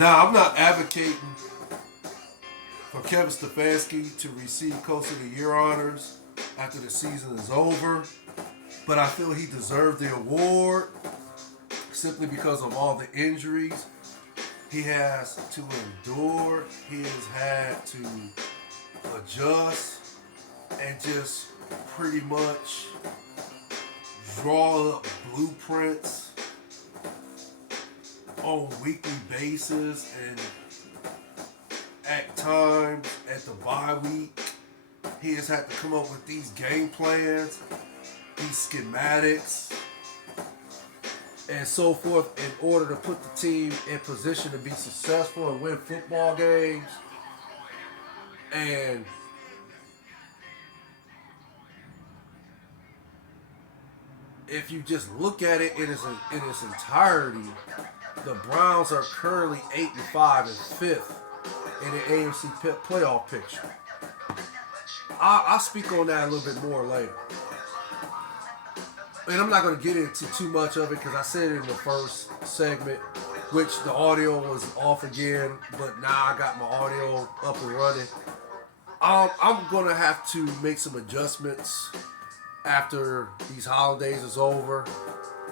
Now, I'm not advocating for Kevin Stefanski to receive Coach of the Year honors after the season is over, but I feel he deserved the award simply because of all the injuries he has to endure. He has had to adjust and just pretty much draw up blueprints on a weekly basis, and at times at the bye week he has had to come up with these game plans, these schematics, and so forth in order to put the team in position to be successful and win football games. And if you just look at it in its entirety, the Browns are currently 8-5 and 5th in the AFC playoff picture. I'll speak on that a little bit more later. And I'm not going to get into too much of it because I said it in the first segment, which the audio was off again, but now I got my audio up and running. I'm going to have to make some adjustments after these holidays is over.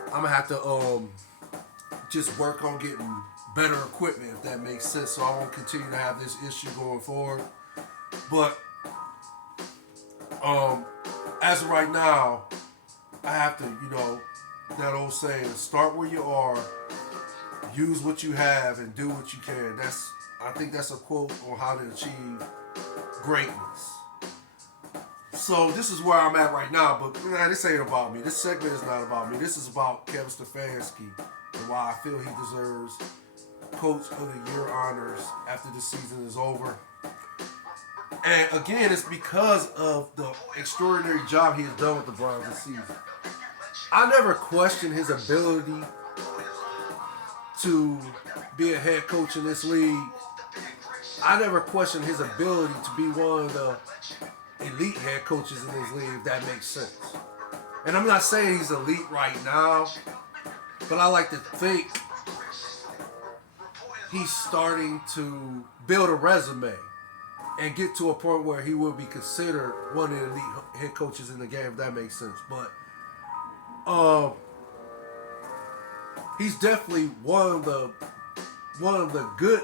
I'm going to have to just work on getting better equipment, if that makes sense, so I won't continue to have this issue going forward. But as of right now, I have to, that old saying, start where you are, use what you have, and do what you can. I think that's a quote on how to achieve greatness. So this is where I'm at right now, but this ain't about me. This segment is not about me. This is about Kevin Stefanski and why I feel he deserves Coach of the Year honors after the season is over. And again, it's because of the extraordinary job he has done with the Browns this season. I never questioned his ability to be a head coach in this league. I never questioned his ability to be one of the elite head coaches in this league, if that makes sense. And I'm not saying he's elite right now, but I like to think he's starting to build a resume and get to a point where he will be considered one of the elite head coaches in the game, if that makes sense. But he's definitely one of the good,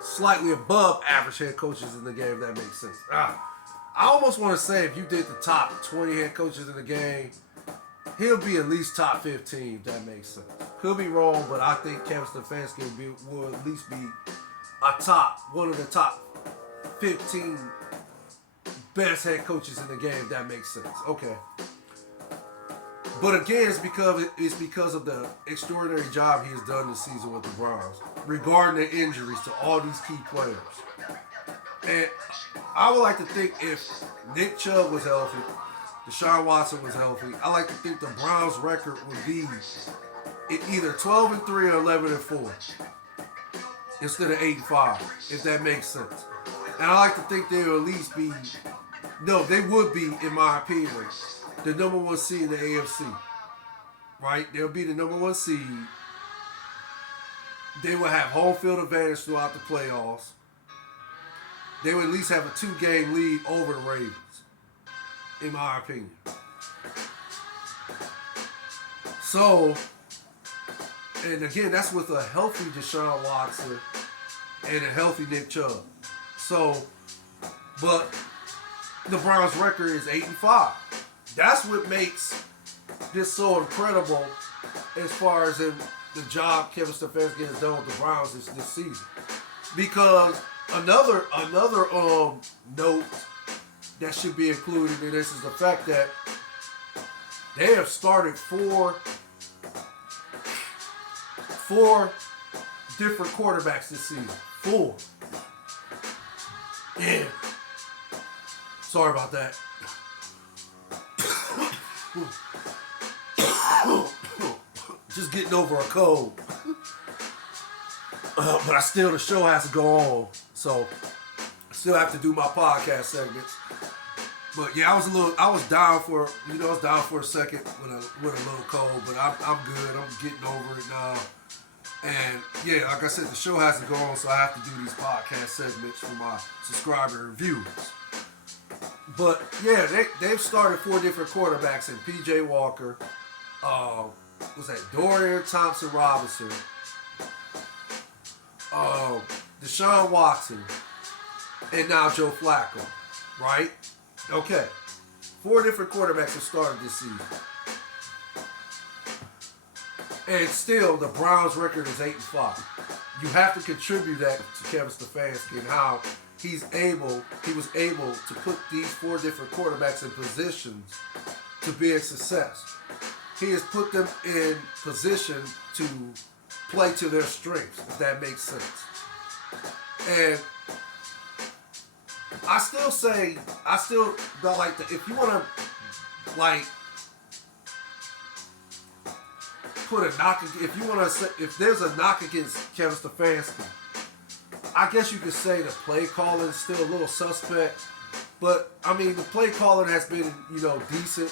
slightly above average head coaches in the game, if that makes sense. I almost want to say if you did the top 20 head coaches in the game, he'll be at least top 15, if that makes sense. Could be wrong, but I think Kevin Stefanski will at least be one of the top 15 best head coaches in the game, if that makes sense. Okay. But again, it's because of the extraordinary job he has done this season with the Browns, regarding the injuries to all these key players. And I would like to think if Nick Chubb was healthy, Deshaun Watson was healthy, I like to think the Browns' record would be either 12-3 or 11-4 instead of 8-5, if that makes sense. And I like to think they would at least be, they would be, in my opinion, the number one seed in the AFC. Right? They'll be the number one seed. They will have home field advantage throughout the playoffs. They would at least have a 2-game lead over the Ravens, in my opinion. So, and again, that's with a healthy Deshaun Watson and a healthy Nick Chubb. So, but the Browns' record is 8-5. That's what makes this so incredible as far as in the job Kevin Stefanski has done with the Browns this season. Because another note that should be included in this is the fact that they have started four different quarterbacks this season. 4. Yeah. Sorry about that. Just getting over a cold. But the show has to go on. So I still have to do my podcast segments. But yeah, I was down for a second with a little cold, but I'm good. I'm getting over it now. And yeah, like I said, the show has to go on, so I have to do these podcast segments for my subscriber and viewers. But yeah, they've started 4 different quarterbacks in P.J. Walker, what's that? Dorian Thompson-Robinson, Deshaun Watson, and now Joe Flacco, right? Okay. 4 different quarterbacks have started this season. And still, the Browns' record is 8-5. You have to contribute that to Kevin Stefanski and how he was able to put these 4 different quarterbacks in positions to be a success. He has put them in position to play to their strengths, if that makes sense. And I still don't like if you want to, like, put a knock, if there's a knock against Kevin Stefanski, I guess you could say the play calling is still a little suspect. But, I mean, the play calling has been, decent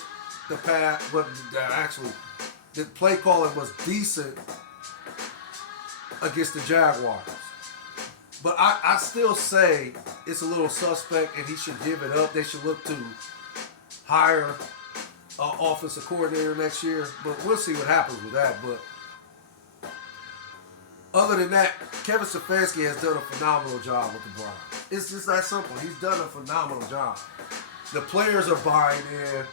the past, but actually, the play calling was decent against the Jaguars. But I still say it's a little suspect and he should give it up. They should look to hire an offensive coordinator next year. But we'll see what happens with that. But other than that, Kevin Stefanski has done a phenomenal job with the Browns. It's just that simple. He's done a phenomenal job. The players are buying in.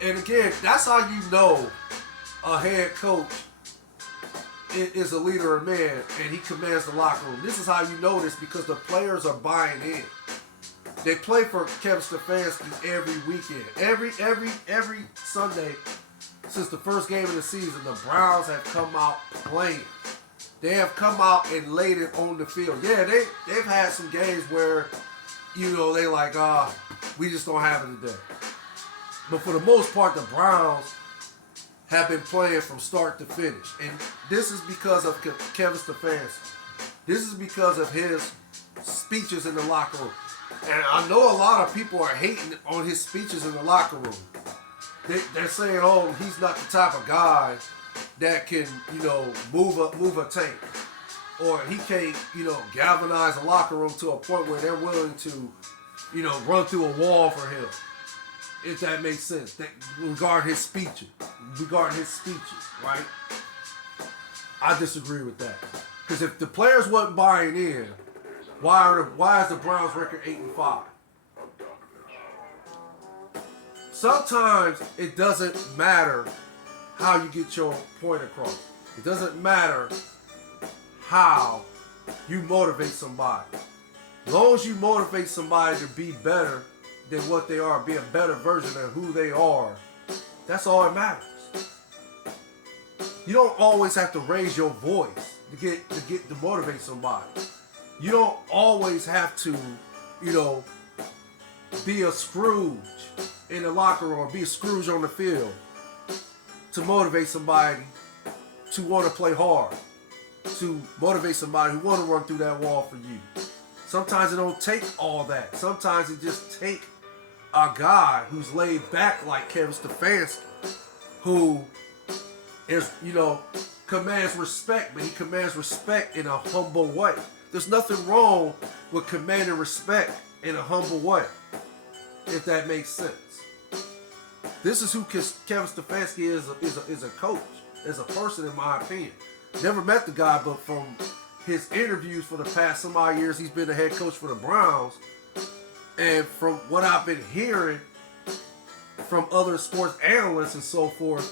And again, that's how you know a head coach is a leader of men and he commands the locker room. This is how you know this, because the players are buying in. They play for Kevin Stefanski every weekend. Every Sunday since the first game of the season, the Browns have come out playing. They have come out and laid it on the field. Yeah, they've had some games where, they like, we just don't have it today. But for the most part, the Browns have been playing from start to finish. And this is because of Kevin Stefanski. This is because of his speeches in the locker room. And I know a lot of people are hating on his speeches in the locker room. They're saying, he's not the type of guy that can, move a tank. Or he can't, galvanize a locker room to a point where they're willing to, run through a wall for him. If that makes sense. Regarding his speeches, right? I disagree with that. Because if the players wasn't buying in, why is the Browns record 8-5? Sometimes it doesn't matter how you get your point across. It doesn't matter how you motivate somebody. As long as you motivate somebody to be better than what they are, be a better version of who they are, that's all that matters. You don't always have to raise your voice to motivate somebody. You don't always have to, be a Scrooge in the locker room or be a Scrooge on the field to motivate somebody to want to play hard, to motivate somebody who want to run through that wall for you. Sometimes it don't take all that. Sometimes it just take a guy who's laid back like Kevin Stefanski, who is, commands respect, but he commands respect in a humble way. There's nothing wrong with commanding respect in a humble way, if that makes sense. This is who Kevin Stefanski is a coach, as a person, in my opinion. Never met the guy, but from his interviews for the past some odd years, he's been the head coach for the Browns. And from what I've been hearing from other sports analysts and so forth,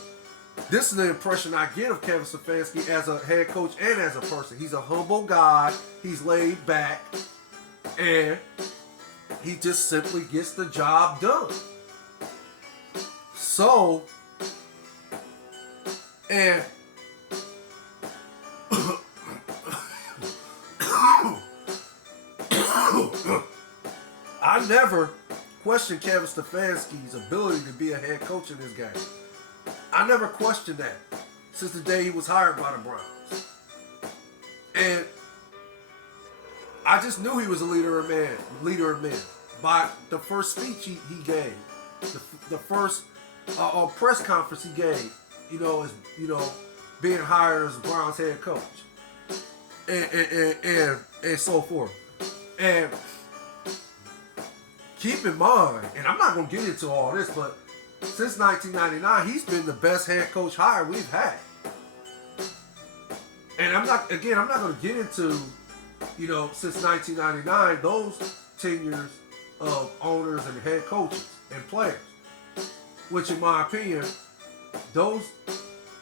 this is the impression I get of Kevin Stefanski as a head coach and as a person. He's a humble guy. He's laid back. And he just simply gets the job done. So, and I never questioned Kevin Stefanski's ability to be a head coach in this game. I never questioned that since the day he was hired by the Browns. And I just knew he was a leader of men by the first speech he gave, the first press conference he gave. being hired as the Browns head coach, and so forth. And keep in mind, and I'm not going to get into all this, but since 1999, he's been the best head coach hire we've had. And I'm not going to get into, since 1999, those tenures of owners and head coaches and players, which in my opinion, those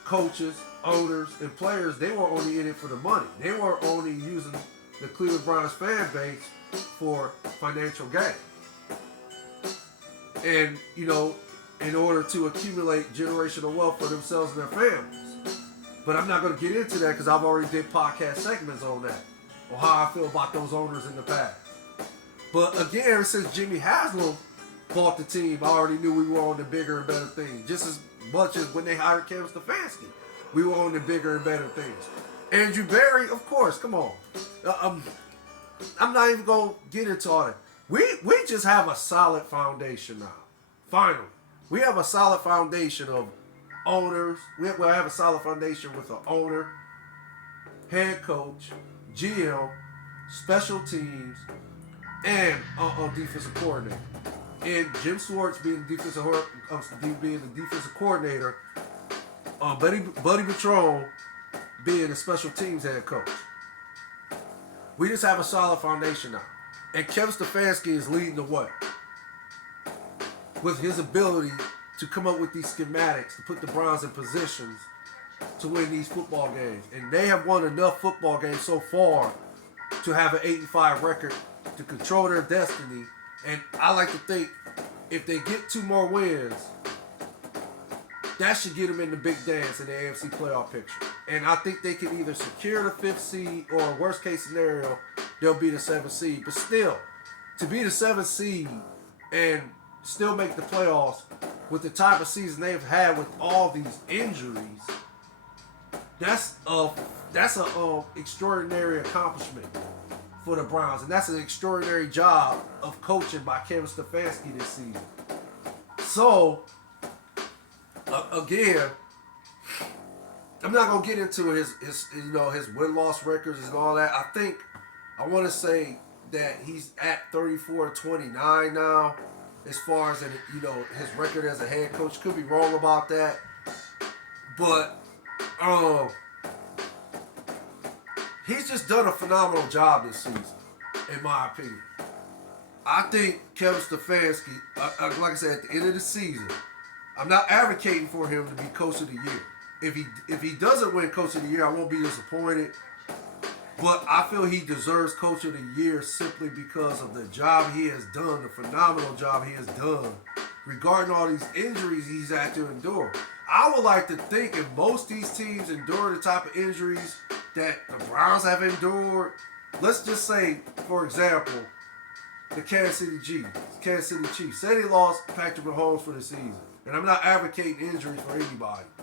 coaches, owners, and players, they were only in it for the money. They were only using the Cleveland Browns fan base for financial gain. And, in order to accumulate generational wealth for themselves and their families. But I'm not going to get into that because I've already did podcast segments on that, or how I feel about those owners in the past. But again, since Jimmy Haslam bought the team, I already knew we were on the bigger and better things. Just as much as when they hired Kevin Stefanski, we were on the bigger and better things. Andrew Berry, of course, come on. I'm not even going to get into all that. We just have a solid foundation now. Finally. We have a solid foundation of owners. We have a solid foundation with an owner, head coach, GM, special teams, and a defensive coordinator. And Jim Schwartz being the defensive coordinator, Buddy Patrone being the special teams head coach. We just have a solid foundation now. And Kevin Stefanski is leading the way with his ability to come up with these schematics to put the Browns in positions to win these football games. And they have won enough football games so far to have an 8-5 record to control their destiny. And I like to think if they get 2 more wins, that should get them in the big dance in the AFC playoff picture. And I think they can either secure the 5th seed or, worst case scenario, they'll be the 7th seed. But still, to be the 7th seed and still make the playoffs with the type of season they've had with all these injuries, that's a extraordinary accomplishment for the Browns, and that's an extraordinary job of coaching by Kevin Stefanski this season. So again, I'm not gonna get into his win-loss records and all that. I want to say that he's at 34-29 now, as far as his record as a head coach. Could be wrong about that, but he's just done a phenomenal job this season, in my opinion. I think Kevin Stefanski, like I said, at the end of the season, I'm not advocating for him to be coach of the year. If he doesn't win coach of the year, I won't be disappointed. But I feel he deserves coach of the year simply because of the job he has done, the phenomenal job he has done, regarding all these injuries he's had to endure. I would like to think if most of these teams endure the type of injuries that the Browns have endured, let's just say, for example, the Kansas City Chiefs. Say they lost Patrick Mahomes for the season. And I'm not advocating injuries for anybody.